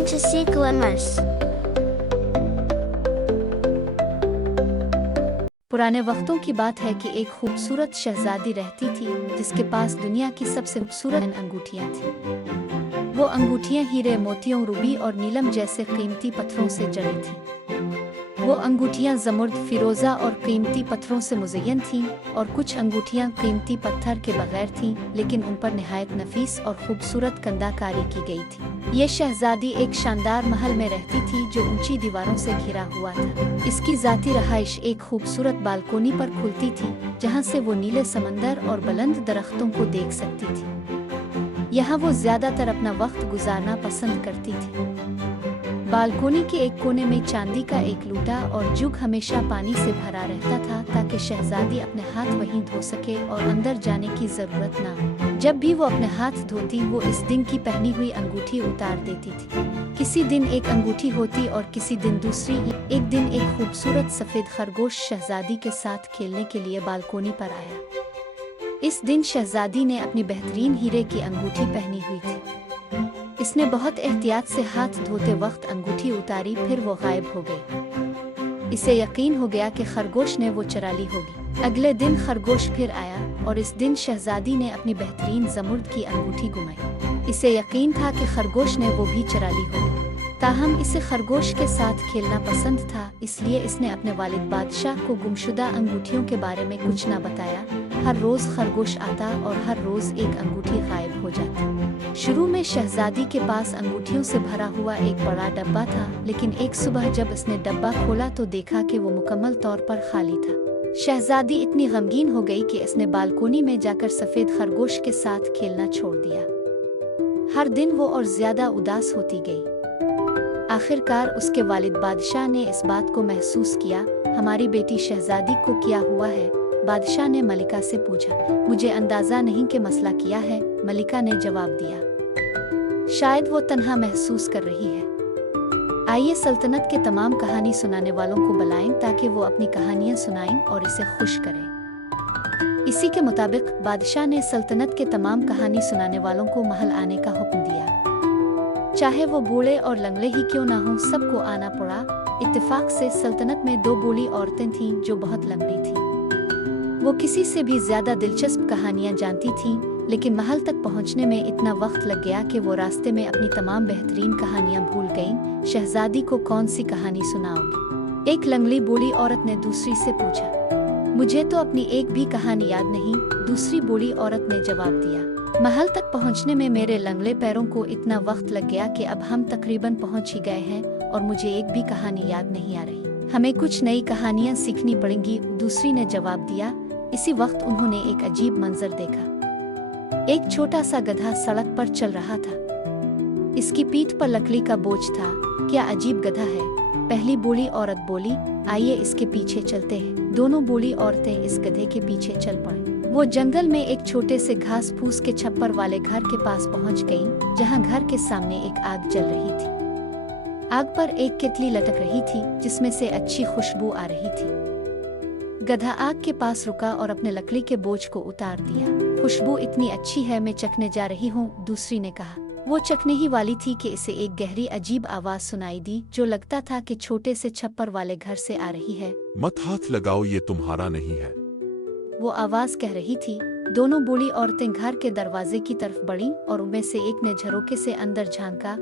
Fantasy Glimmers. पुराने वक्तों की बात है कि एक खूबसूरत शहजादी रहती थी जिसके पास दुनिया की सबसे खूबसूरत अंगूठियां थीं। वो अंगूठियां हीरे, मोतियों, रूबी और नीलम जैसे कीमती पत्थरों से जड़ी थीं। वो अंगूठियां जमुर्द, फिरोजा और कीमती पत्थरों से मुज़य्यन थीं, और कुछ अंगूठियां कीमती पत्थर के बगैर थीं, लेकिन उन पर निहायत नफीस और खूबसूरत कंदाकारी की गई थी। ये शहजादी एक शानदार महल में रहती थी जो ऊंची दीवारों से घिरा हुआ था। इसकी जाती रहाइश एक खूबसूरत बालकोनी पर खुलती थी, जहां से वो नीले समंदर और बुलंद दरख्तों को देख सकती थी। यहाँ वो ज्यादातर अपना वक्त गुजारना पसंद करती थी। बालकोनी के एक कोने में चांदी का एक लूटा और जुग हमेशा पानी से भरा रहता था ताकि शहजादी अपने हाथ वहीं धो सके और अंदर जाने की जरूरत ना हो। जब भी वो अपने हाथ धोती वो इस दिन की पहनी हुई अंगूठी उतार देती थी। किसी दिन एक अंगूठी होती और किसी दिन दूसरी। एक दिन एक खूबसूरत सफेद खरगोश शहजादी के साथ खेलने के लिए बालकोनी पर आया। इस दिन शहजादी ने अपनी बेहतरीन हीरे की अंगूठी पहनी हुई थी। इसने बहुत एहतियात से हाथ धोते वक्त अंगूठी उतारी, फिर वो गायब हो गई। इसे यकीन हो गया कि खरगोश ने वो चुरा ली होगी। अगले दिन खरगोश फिर आया और इस दिन शहजादी ने अपनी बेहतरीन जमुर्द की अंगूठी गुमाई। इसे यकीन था कि खरगोश ने वो भी चुरा ली होगी। ताहम इसे खरगोश के साथ खेलना पसंद था, इसलिए इसने अपने वालिद बादशाह को गुमशुदा अंगूठियों के बारे में कुछ न बताया। हर रोज खरगोश आता और हर रोज एक अंगूठी गायब हो जाती। शुरू में शहजादी के पास अंगूठियों से भरा हुआ एक बड़ा डब्बा था, लेकिन एक सुबह जब उसने डब्बा खोला तो देखा कि वो मुकम्मल तौर पर खाली था। शहजादी इतनी गमगीन हो गई कि उसने बालकोनी में जाकर सफेद खरगोश के साथ खेलना छोड़ दिया। हर दिन वो और ज्यादा उदास होती गई। आखिरकार उसके वालिद बादशाह ने इस बात को महसूस किया। हमारी बेटी शहजादी को क्या हुआ है? बादशाह ने मलिका से पूछा। मुझे अंदाजा नहीं कि मसला क्या है, मलिका ने जवाब दिया। शायद वो तन्हा महसूस कर रही है। आइए सल्तनत के तमाम कहानी सुनाने वालों को बुलाएं ताकि वो अपनी कहानियां सुनाएं और इसे खुश करें। इसी के मुताबिक बादशाह ने सल्तनत के तमाम कहानी सुनाने वालों को महल आने का हुक्म दिया। चाहे वो बूढ़े और लंगड़े ही क्यों ना हो, सबको आना पड़ा। इत्तेफाक से सल्तनत में 2 बूढ़ी औरतें थीं जो बहुत लंगड़ी थीं। वो किसी से भी ज्यादा दिलचस्प कहानियां जानती थीं, लेकिन महल तक पहुंचने में इतना वक्त लग गया कि वो रास्ते में अपनी तमाम बेहतरीन कहानियां भूल गईं। शहजादी को कौन सी कहानी सुनाओगी? एक लंगड़ी बूढ़ी औरत ने दूसरी से पूछा। मुझे तो अपनी एक भी कहानी याद नहीं, दूसरी बूढ़ी औरत ने जवाब दिया। महल तक पहुंचने में मेरे लंगड़े पैरों को इतना वक्त लग गया कि अब हम तकरीबन पहुंच ही गए हैं और मुझे एक भी कहानी याद नहीं आ रही। हमें कुछ नई कहानियां सीखनी पड़ेंगी, दूसरी ने जवाब दिया। इसी वक्त उन्होंने एक अजीब मंजर देखा। एक छोटा सा गधा सड़क पर चल रहा था। इसकी पीठ पर लकड़ी का बोझ था। क्या अजीब गधा है, पहली बूढ़ी औरत बोली। आइए इसके पीछे चलते हैं। दोनों बूढ़ी औरतें इस गधे के पीछे चल पड़ी। वो जंगल में एक छोटे से घास फूस के छप्पर वाले घर के पास पहुंच गईं, जहां घर के सामने एक आग जल रही थी। आग पर एक केतली लटक रही थी जिसमें से अच्छी खुशबू आ रही थी। गधा आग के पास रुका और अपने लकड़ी के बोझ को उतार दिया। खुशबू इतनी अच्छी है, मैं चखने जा रही हूँ, दूसरी ने कहा। वो चखने ही वाली थी कि इसे एक गहरी अजीब आवाज सुनाई दी जो लगता था कि छोटे से छप्पर वाले घर से आ रही है। मत हाथ लगाओ, ये तुम्हारा नहीं है, वो आवाज कह रही थी। दोनों बूढ़ी औरतें घर के दरवाजे की तरफ बढ़ीं और उनमें से एक ने झरोके से अंदर झांका।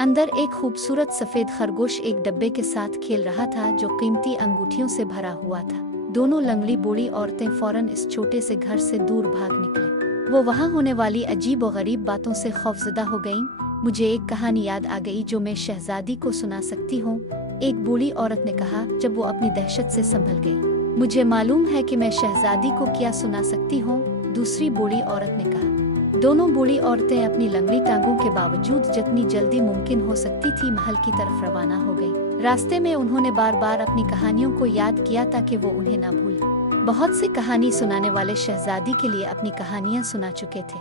अंदर एक खूबसूरत सफेद खरगोश एक डब्बे के साथ खेल रहा था जो कीमती अंगूठियों से भरा हुआ था। दोनों लंगड़ी बूढ़ी औरतें फौरन इस छोटे से घर से दूर भाग निकले। वो वहाँ होने वाली अजीब और गरीब बातों से खौफजदा हो गईं। मुझे एक कहानी याद आ गई जो मैं शहजादी को सुना सकती हूँ, एक बूढ़ी औरत ने कहा जब वो अपनी दहशत से संभल गई। मुझे मालूम है कि मैं शहजादी को क्या सुना सकती हूँ, दूसरी बूढ़ी औरत ने कहा। दोनों बूढ़ी औरतें अपनी लंगड़ी टांगों के बावजूद जितनी जल्दी मुमकिन हो सकती थी महल की तरफ रवाना हो गई। रास्ते में उन्होंने बार बार अपनी कहानियों को याद किया ताकि वो उन्हें न भूलें। बहुत से कहानी सुनाने वाले शहजादी के लिए अपनी कहानियां सुना चुके थे।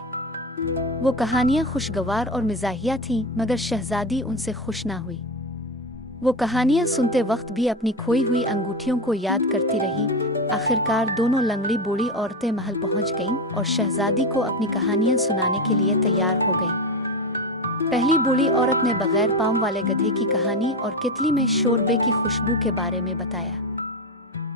वो कहानियां खुशगवार और मिजाहिया थीं, मगर शहजादी उनसे खुश ना हुई। वो कहानियां सुनते वक्त भी अपनी खोई हुई अंगूठियों को याद करती रही। आखिरकार दोनों लंगड़ी बूढ़ी औरतें महल पहुंच गईं और शहजादी को अपनी कहानियां सुनाने के लिए तैयार हो गईं। पहली बूढ़ी औरत ने बगैर पाँव वाले गधे की कहानी और कितली में शोरबे की खुशबू के बारे में बताया।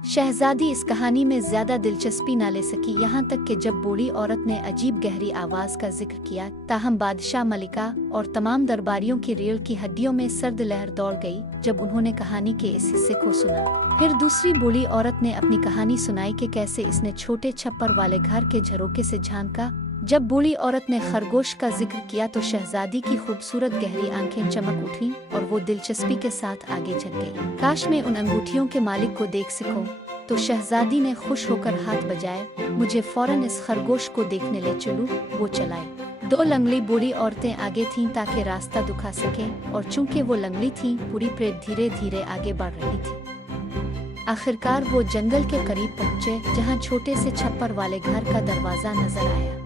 शहजादी इस कहानी में ज्यादा दिलचस्पी न ले सकी, यहाँ तक कि जब बूढ़ी औरत ने अजीब गहरी आवाज का जिक्र किया, ताहम बादशाह, मलिका और तमाम दरबारियों की रीढ़ की हड्डियों में सर्द लहर दौड़ गई जब उन्होंने कहानी के इस हिस्से को सुना। फिर दूसरी बूढ़ी औरत ने अपनी कहानी सुनाई कि कैसे इसने छोटे छप्पर वाले घर के झरोके से झांका। जब बूढ़ी औरत ने खरगोश का जिक्र किया तो शहजादी की खूबसूरत गहरी आंखें चमक उठी और वो दिलचस्पी के साथ आगे झक गई। काश मैं उन अंगूठियों के मालिक को देख सकूं। तो शहजादी ने खुश होकर हाथ बजाए, मुझे फौरन इस खरगोश को देखने ले चलूं। वो चलाई। दो लंगड़ी बूढ़ी औरतें आगे थीं ताकि रास्ता दिखा सकें, और चूंकि वो लंगड़ी थीं, पूरी प्रेत धीरे धीरे आगे बढ़ रही थी। आखिरकार वो जंगल के करीब पहुंचे जहां छोटे से छप्पर वाले घर का दरवाजा नजर आया।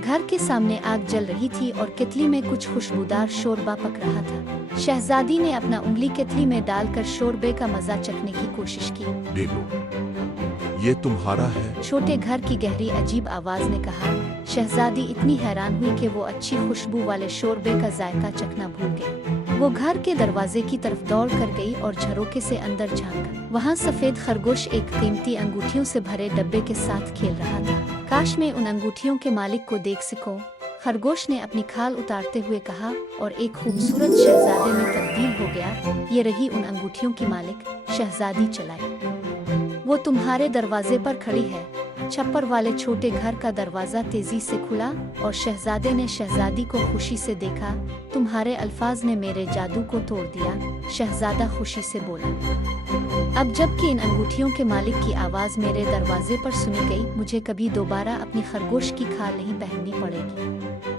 घर के सामने आग जल रही थी और कितली में कुछ खुशबूदार शोरबा पक रहा था। शहजादी ने अपना उंगली कितली में डालकर शोरबे का मजा चखने की कोशिश की। ले लो, ये तुम्हारा है। छोटे घर की गहरी अजीब आवाज ने कहा। शहजादी इतनी हैरान हुई कि वो अच्छी खुशबू वाले शोरबे का जायका चखना भूल गई। वो घर के दरवाजे की तरफ दौड़ कर गई और झरोके से अंदर झांका। वहाँ सफेद खरगोश एक कीमती अंगूठियों से भरे डब्बे के साथ खेल रहा था। काश मैं उन अंगूठियों के मालिक को देख सकूं, खरगोश ने अपनी खाल उतारते हुए कहा और एक खूबसूरत शहजादे में तब्दील हो गया। ये रही उन अंगूठियों की मालिक। शहजादी चलाई। वो तुम्हारे दरवाजे पर खड़ी है। छप्पर वाले छोटे घर का दरवाजा तेजी से खुला और शहजादे ने शहजादी को खुशी से देखा। तुम्हारे अल्फाज ने मेरे जादू को तोड़ दिया, शहजादा खुशी से बोला। अब जबकि इन अंगूठियों के मालिक की आवाज मेरे दरवाजे पर सुनी गई, मुझे कभी दोबारा अपनी खरगोश की खाल नहीं पहननी पड़ेगी।